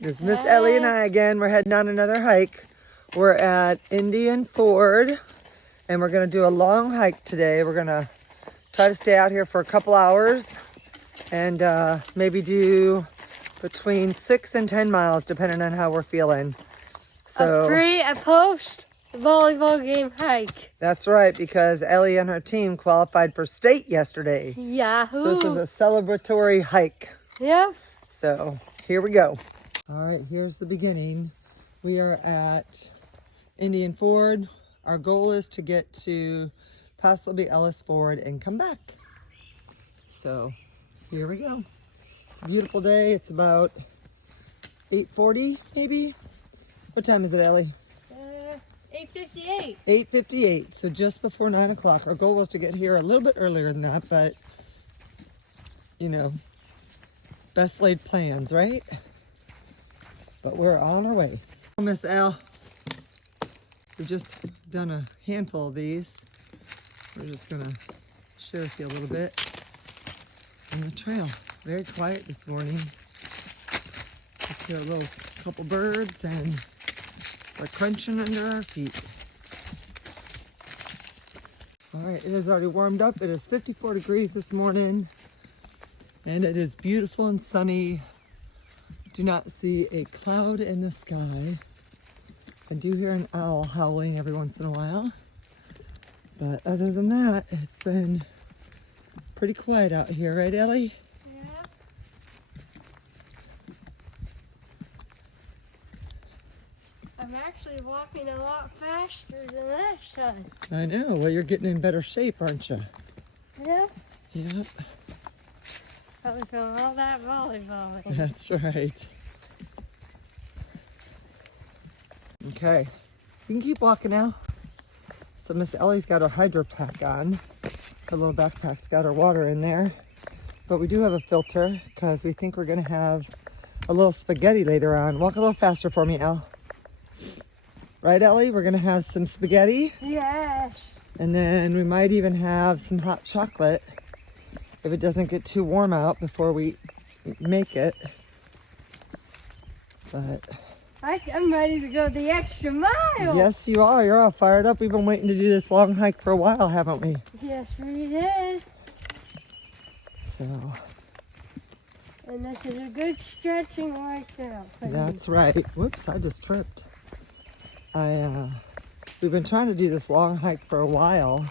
It's Miss Ellie and I again. We're heading on another hike. We're at Ellis Ford, and we're going to do a long hike today. We're going to try to stay out here for a couple hours and maybe do between 6 and 10 miles, depending on how we're feeling. So a post volleyball game hike. That's right, because Ellie and her team qualified for state yesterday. Yahoo! So this is a celebratory hike. Yep. So here we go. All right, here's the beginning. We are at Ellis Ford. Our goal is to get to possibly Ellis Ford and come back. So here we go. It's a beautiful day. It's about 8:40 maybe. What time is it, Ellie? 8:58. 8:58, so just before 9 o'clock. Our goal was to get here a little bit earlier than that, but you know, best laid plans, right? But we're on our way. Miss Al, we've just done a handful of these. We're just gonna share with you a little bit on the trail. Very quiet this morning. Just hear a little couple birds and they're crunching under our feet. All right, it is already warmed up. It is 54 degrees this morning and it is beautiful and sunny. Do not see a cloud in the sky. I do hear an owl howling every once in a while. But other than that, it's been pretty quiet out here, right, Ellie? Yeah. I'm actually walking a lot faster than last time. I know. Well, you're getting in better shape, aren't you? Yeah. Yep. Probably from all that volleyballing. That's right. Okay. You can keep walking now. So Miss Ellie's got her hydro pack on. Her little backpack's got her water in there. But we do have a filter because we think we're going to have a little spaghetti later on. Walk a little faster for me, Elle. Right, Ellie? We're going to have some spaghetti. Yes. And then we might even have some hot chocolate if it doesn't get too warm out before we make it. But I'm ready to go the extra mile. yes, you are. You're all fired up. We've been waiting to do this long hike for a while, haven't we? Yes, we did. So And this is a good stretching right there. that's right. Whoops, I just tripped. We've been trying to do this long hike for a while.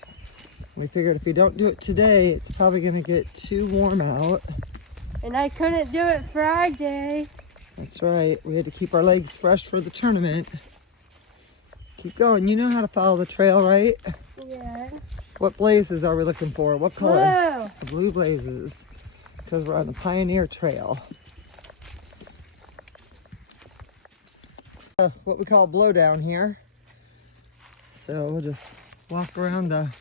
We figured if we don't do it today, it's probably going to get too warm out. And I couldn't do it Friday. That's right. We had to keep our legs fresh for the tournament. Keep going. You know how to follow the trail, right? Yeah. What blazes are we looking for? What color? Blue. The blue blazes. Because we're on the Pioneer Trail. What we call blowdown here. So we'll just walk around the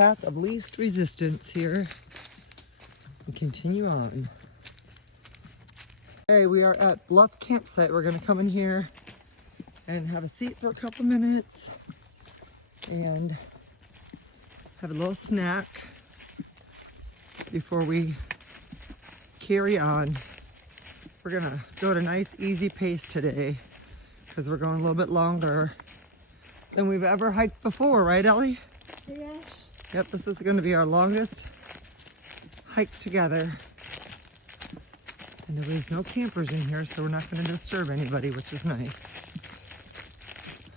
path of least resistance here and continue on. Okay, we are at Bluff Campsite. We're gonna come in here and have a seat for a couple minutes and have a little snack before we carry on. We're gonna go at a nice easy pace today because we're going a little bit longer than we've ever hiked before, right, Ellie? Yes. Yep, this is going to be our longest hike together. And there's no campers in here, so we're not going to disturb anybody, which is nice.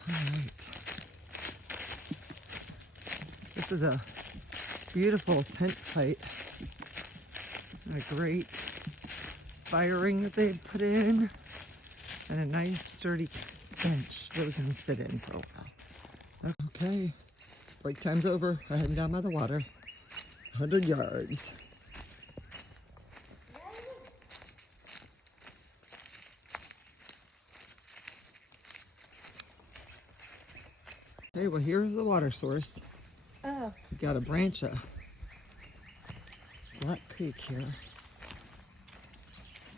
All right. This is a beautiful tent site. And a great fire ring that they've put in. And a nice sturdy bench that we can sit in for a while. Okay. Break time's over. We're heading down by the water. 100 yards. Okay, well here's the water source. Oh. We've got a branch of Black Creek here.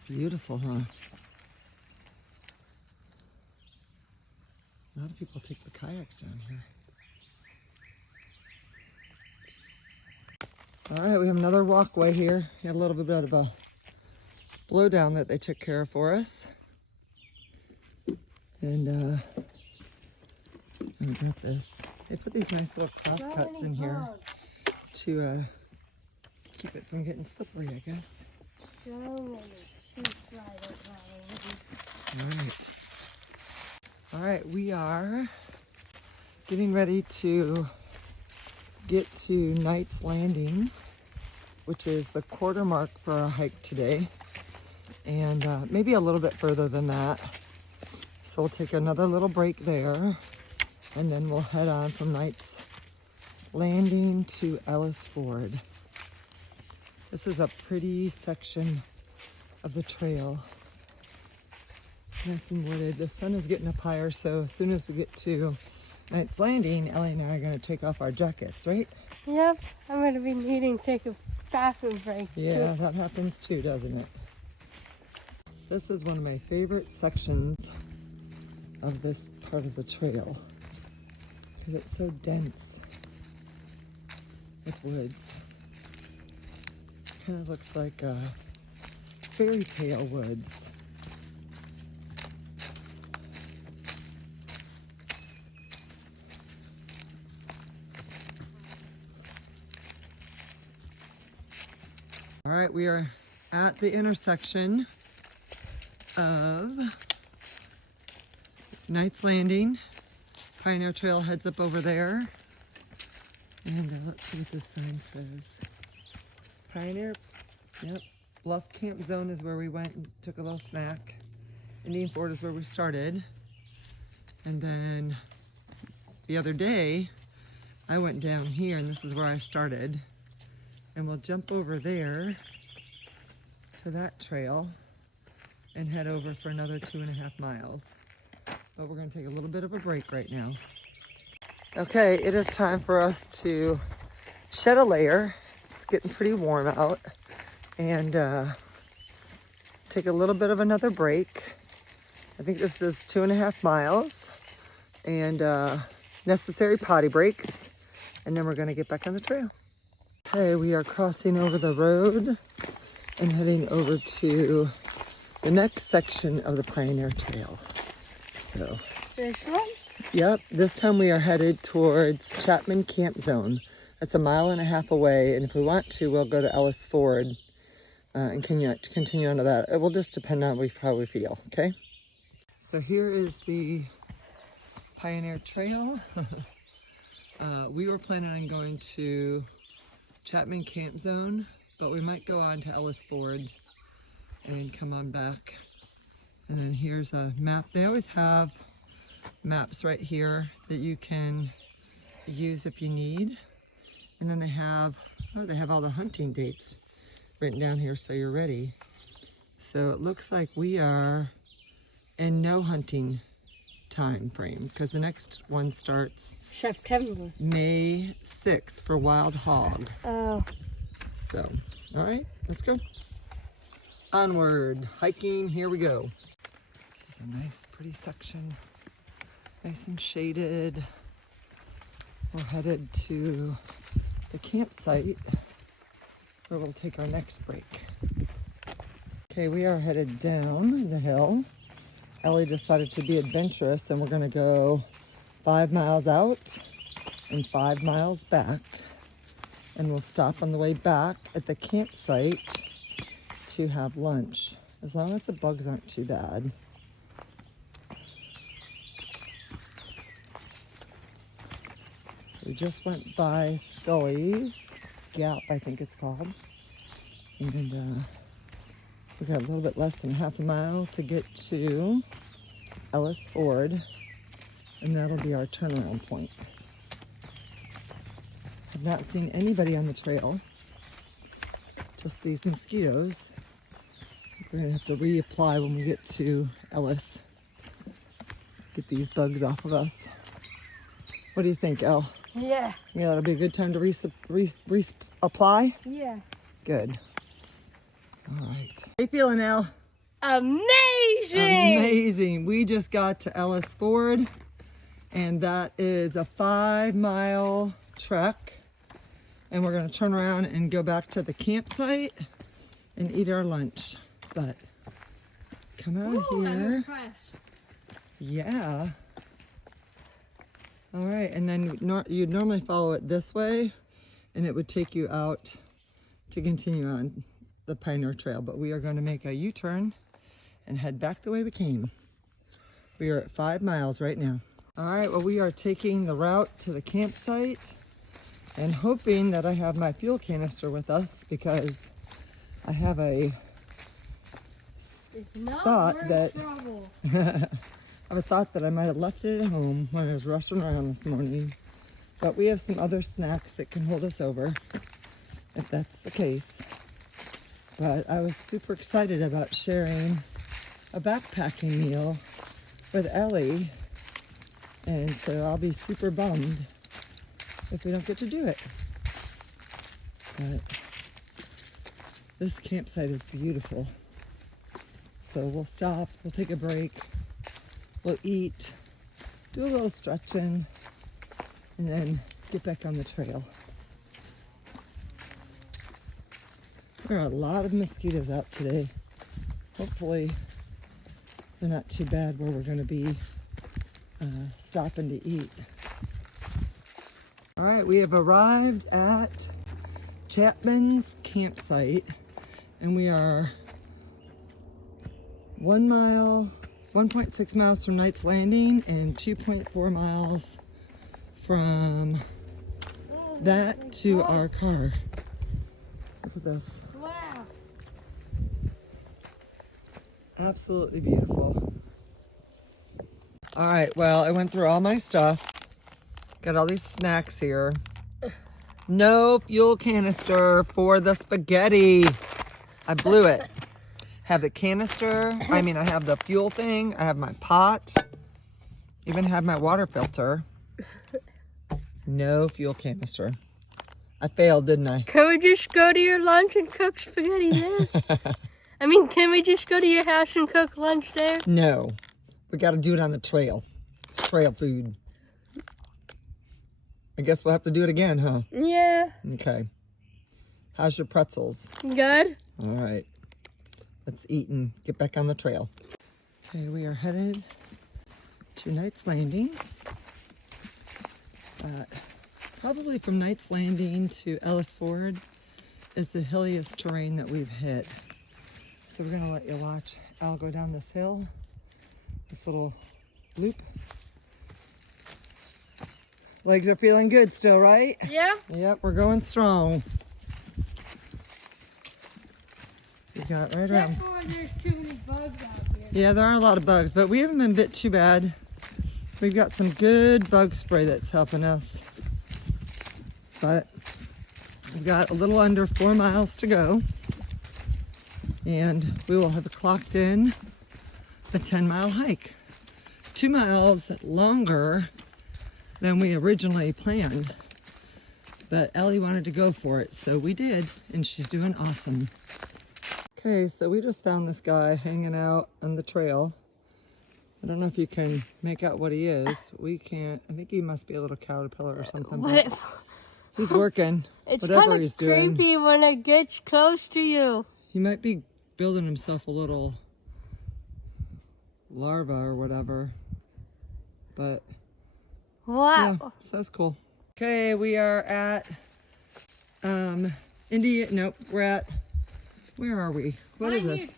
Beautiful, huh? A lot of people take the kayaks down here. All right, we have another walkway here. Got a little bit of a blowdown that they took care of for us. And I got this. They put these nice little cross So cuts many in here bugs. to keep it from getting slippery, I guess. So many. She's right. All right, we are getting ready to get to Knight's Landing, which is the quarter mark for our hike today, and maybe a little bit further than that. So we'll take another little break there, and then we'll head on from Knight's Landing to Ellis Ford. This is a pretty section of the trail. It's nice and wooded. The sun is getting up higher, so as soon as we get to Knight's Landing, Ellie and I are going to take off our jackets, right? Yep, I'm going to be needing to take a bathroom break. Yeah, that happens too, doesn't it? This is one of my favorite sections of this part of the trail because it's so dense with woods. Kind of looks like fairy tale woods. All right, we are at the intersection of Knight's Landing. Pioneer Trail heads up over there. And let's see what this sign says. Pioneer, yep. Bluff Camp Zone is where we went and took a little snack. Indian Ford is where we started. And then the other day, I went down here and this is where I started. And we'll jump over there to that trail and head over for another 2.5 miles. But we're gonna take a little bit of a break right now. Okay, it is time for us to shed a layer. It's getting pretty warm out. And take a little bit of another break. I think this is 2.5 miles. And necessary potty breaks. And then we're gonna get back on the trail. Okay, we are crossing over the road and heading over to the next section of the Pioneer Trail. So, This one? yep, this time we are headed towards Chapman Camp Zone. That's 1.5 miles away, and if we want to, we'll go to Ellis Ford and continue on to that. It will just depend on how we feel, okay? So here is the Pioneer Trail. We were planning on going to Chapman Camp Zone, but we might go on to Ellis Ford and come on back. And then here's a map. They always have maps right here that you can use if you need. And then they have all the hunting dates written down here so you're ready. So it looks like we are in no hunting time frame because the next one starts September. May 6th for wild hog. Oh. So, all right, let's go. Onward, hiking, here we go. It's a nice, pretty section, nice and shaded. We're headed to the campsite where we'll take our next break. Okay, we are headed down the hill. Ellie decided to be adventurous and we're gonna go 5 miles out and 5 miles back. And we'll stop on the way back at the campsite to have lunch, as long as the bugs aren't too bad. So we just went by Scully's Gap, I think it's called. And we got a little bit less than 1/2 mile to get to Ellis Ford, and that'll be our turnaround point. I've not seen anybody on the trail, just these mosquitoes. We're gonna have to reapply when we get to Ellis. Get these bugs off of us. What do you think, Elle? Yeah. Yeah, that'll be a good time to reapply? Yeah. Good. All right. How you feeling, Elle? Amazing! Amazing. We just got to Ellis Ford, and that is a 5-mile trek. And we're gonna turn around and go back to the campsite and eat our lunch. But come out Ooh, I'm here. impressed. Yeah. All right, and then you'd normally follow it this way, and it would take you out to continue on the Pioneer Trail, but we are going to make a U-turn and head back the way we came. We are at 5 miles right now. All right, well, we are taking the route to the campsite and hoping that I have my fuel canister with us, because I have a thought that I have a thought that I might have left it at home when I was rushing around this morning. But we have some other snacks that can hold us over, if that's the case. But I was super excited about sharing a backpacking meal with Ellie, and so I'll be super bummed if we don't get to do it. But this campsite is beautiful. So we'll stop, we'll take a break, we'll eat, do a little stretching, and then get back on the trail. There are a lot of mosquitoes out today. Hopefully they're not too bad where we're going to be stopping to eat. All right, we have arrived at Chapman's campsite, and we are 1.6 miles from Knight's Landing and 2.4 miles from that to our car. Look at this. Wow. Absolutely beautiful. All right, well, I went through all my stuff. Got all these snacks here. No fuel canister for the spaghetti. I blew it. Have the canister, I have the fuel thing, I have my pot, even have my water filter. No fuel canister. I failed, didn't I? Can we just go to your lunch and cook spaghetti there? Can we just go to your house and cook lunch there? No. We got to do it on the trail. It's trail food. I guess we'll have to do it again, huh? Yeah. Okay. How's your pretzels? Good. All right. Let's eat and get back on the trail. Okay, we are headed to Knight's Landing. Probably from Knight's Landing to Ellis Ford is the hilliest terrain that we've hit. So we're gonna let you watch Al go down this hill, this little loop. Legs are feeling good still, right? Yeah. Yep, we're going strong. We got right around. Except for there's too many bugs out here. Yeah, there are a lot of bugs, but we haven't been bit too bad. We've got some good bug spray that's helping us. But we've got a little under 4 miles to go. And we will have clocked in a 10-mile hike. 2 miles longer than we originally planned. But Ellie wanted to go for it, so we did, and she's doing awesome. Okay, so we just found this guy hanging out on the trail. I don't know if you can make out what he is. We can't. I think he must be a little caterpillar or something. But he's working, whatever he's doing. It's kind of creepy when it gets close to you. He might be building himself a little larva or whatever. But Wow. yeah, so that's cool. Okay, we are at we're at, where are we? What is this?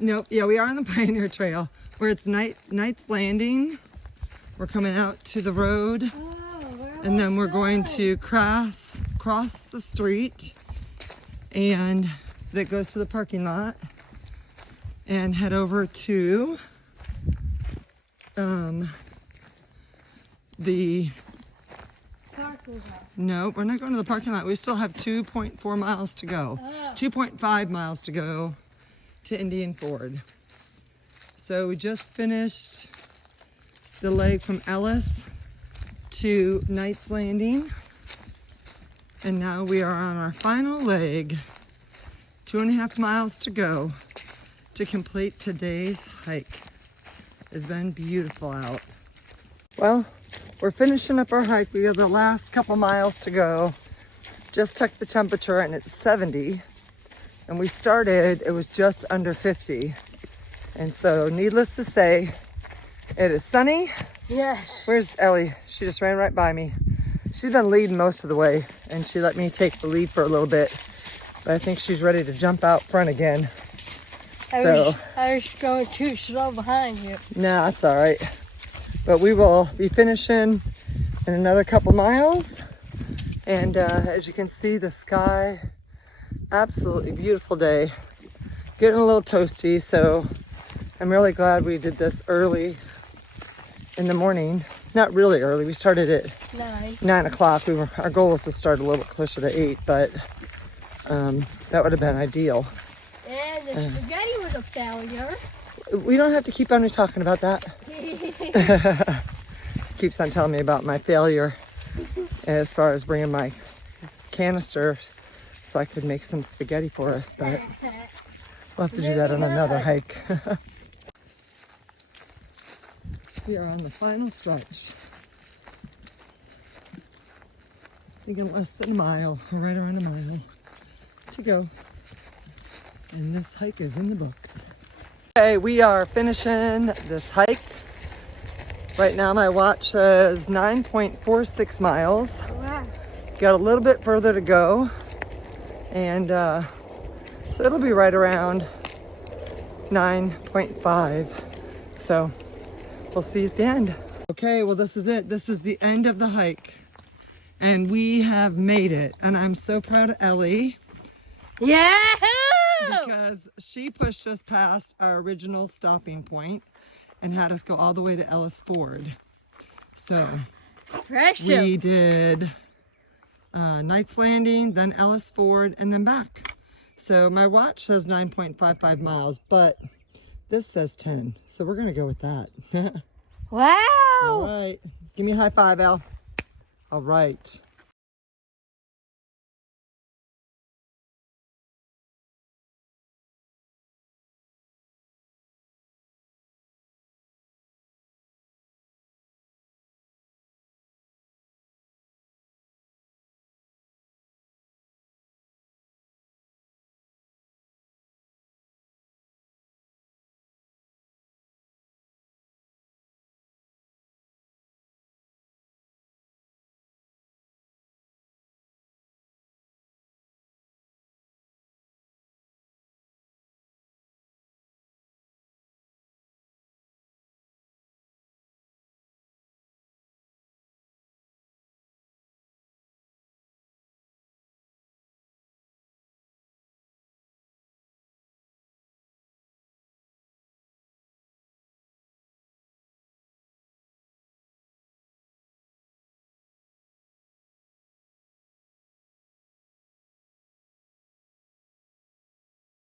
Nope, yeah, we are on the Pioneer Trail, where it's Knight's Landing. We're coming out to the road, and then we're going to cross the street, and that goes to the parking lot, and head over to the Parking lot. No, we're not going to the parking lot. We still have 2.4 miles to go. 2.5 miles to go to Indian Ford. So we just finished the leg from Ellis to Knight's Landing. And now we are on our final leg. 2.5 miles to go to complete today's hike. It's been beautiful out. Well, we're finishing up our hike. We have the last couple miles to go. Just checked the temperature and it's 70. And we started, it was just under 50. And so needless to say, It is sunny. Yes. Where's Ellie? She just ran right by me. She's been leading most of the way, and she let me take the lead for a little bit. But I think she's ready to jump out front again. I was going too slow behind you. No, that's all right. But we will be finishing in another couple miles. And as you can see, the sky, absolutely beautiful day. Getting a little toasty, so I'm really glad we did this early in the morning. Not really early, we started at 9 o'clock. Our goal was to start a little bit closer to 8, but that would have been ideal. And the spaghetti was a failure. We don't have to keep on talking about that. Keeps on telling me about my failure as far as bringing my canister so I could make some spaghetti for us, but we'll have to do that on another hike. We are on the final stretch. I think in less than a mile, or right around a mile to go. And this hike is in the books. Okay, we are finishing this hike. Right now my watch says 9.46 miles. Wow. Got a little bit further to go. And so it'll be right around 9.5. So we'll see you at the end. Okay, well this is it. This is the end of the hike. And we have made it. And I'm so proud of Ellie. Yahoo! Because she pushed us past our original stopping point and had us go all the way to Ellis Ford. So Pressure. we did Knight's Landing, then Ellis Ford, and then back. So my watch says 9.55 miles, but this says 10. So we're going to go with that. Wow. All right. Give me a high five, Al. All right.